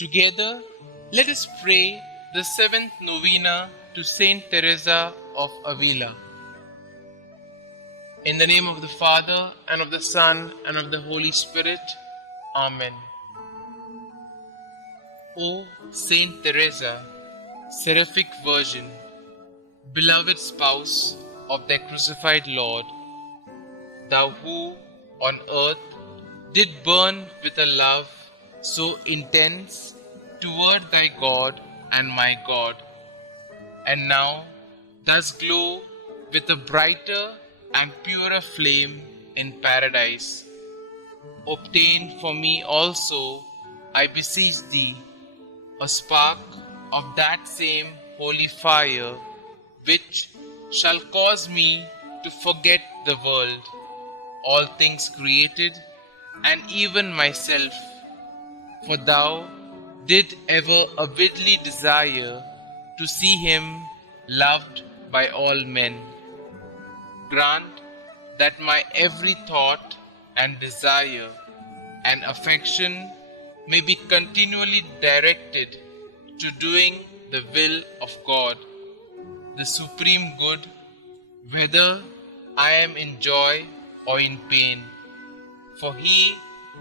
Together, let us pray the seventh novena to St Theresa of Avila. In the name of the Father, and of the Son, and of the Holy Spirit. Amen. O Saint Teresa, seraphic Virgin, beloved spouse of thy crucified Lord, thou who on earth did burn with a love so intense toward thy God and my God, and now does glow with a brighter and purer flame in paradise. Obtain for me also, I beseech thee, a spark of that same holy fire which shall cause me to forget the world, all things created, and even myself, for thou did ever avidly desire to see him loved by all men. Grant that my every thought and desire and affection may be continually directed to doing the will of God, the supreme good, whether I am in joy or in pain, for he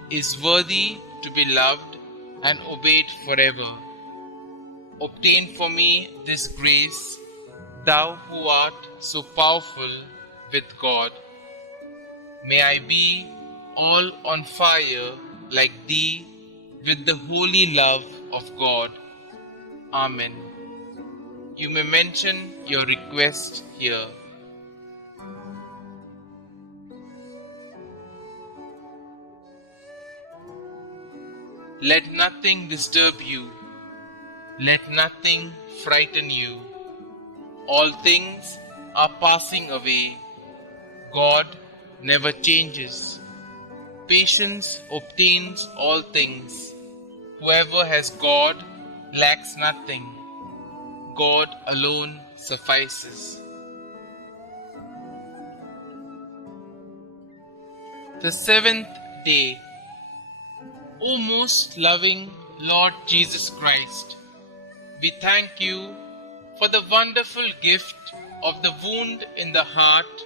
is worthy to be loved and obeyed forever. Obtain for me this grace, thou who art so powerful with God. May I be all on fire like thee with the holy love of God. Amen. You may mention your request here. Let nothing disturb you. Let nothing frighten you. All things are passing away. God never changes. Patience obtains all things. Whoever has God lacks nothing. God alone suffices. The seventh day. O most loving Lord Jesus Christ, we thank you for the wonderful gift of the wound in the heart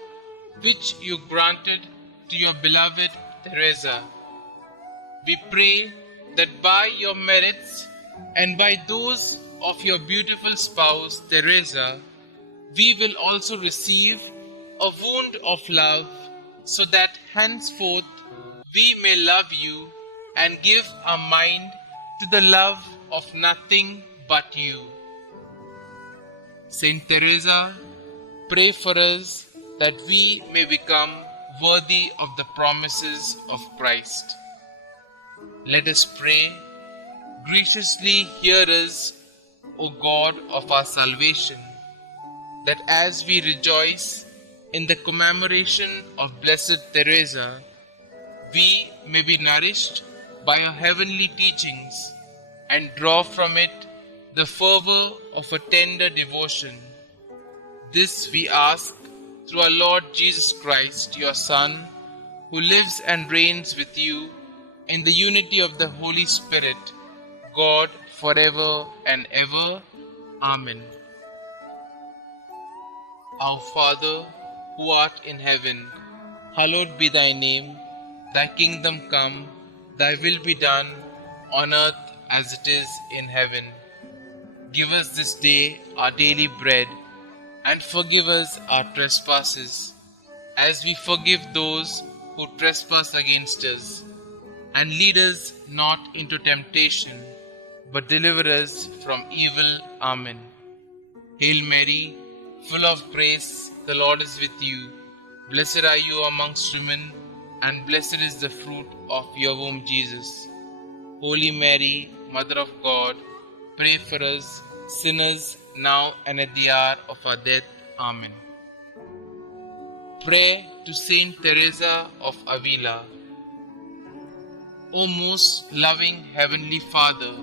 which you granted to your beloved Teresa. We pray that by your merits and by those of your beautiful spouse Teresa, we will also receive a wound of love, so that henceforth we may love you and give our mind to the love of nothing but you. Saint Teresa, pray for us that we may become worthy of the promises of Christ. Let us pray. Graciously hear us, O God of our salvation, that as we rejoice in the commemoration of Blessed Teresa, we may be nourished by her heavenly teachings and draw from it the fervor of a tender devotion. This we ask through our Lord Jesus Christ, your Son, who lives and reigns with you in the unity of the Holy Spirit, God, forever and ever. Amen. Our Father, who art in heaven, hallowed be thy name. Thy kingdom come, thy will be done, on earth as it is in heaven. Give us this day our daily bread, and forgive us our trespasses, as we forgive those who trespass against us. And lead us not into temptation, but deliver us from evil. Amen. Hail Mary, full of grace, the Lord is with you. Blessed are you amongst women, and blessed is the fruit of your womb, Jesus. Holy Mary, Mother of God, pray for us sinners, now and at the hour of our death. Amen. Pray to Saint Teresa of Avila. O most loving Heavenly Father,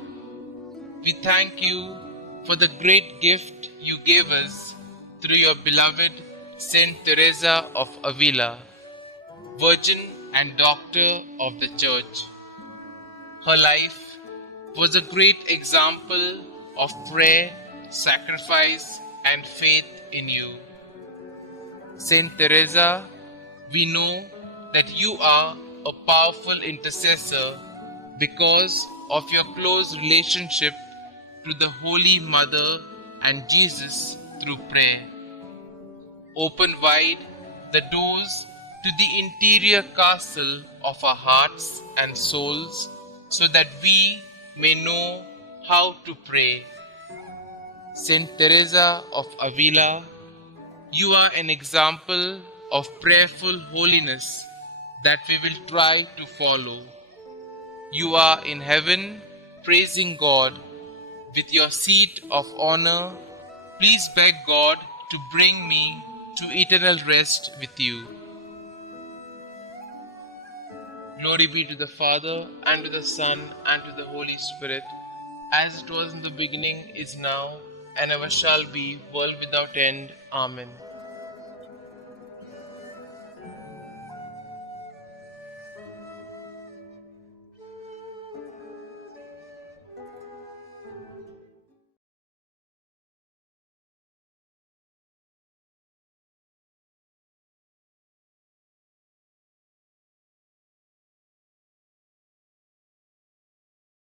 we thank you for the great gift you gave us through your beloved St Theresa of Avila, Virgin and Doctor of the Church. Her life, was a great example of prayer, sacrifice, and faith in you. St. Teresa, we know that you are a powerful intercessor because of your close relationship to the Holy Mother and Jesus through prayer. Open wide the doors to the interior castle of our hearts and souls so that we may know how to pray. St. Teresa of Avila, you are an example of prayerful holiness that we will try to follow. You are in heaven praising God with your seat of honor. Please beg God to bring me to eternal rest with you. Glory be to the Father, and to the Son, and to the Holy Spirit, as it was in the beginning, is now, and ever shall be, world without end. Amen.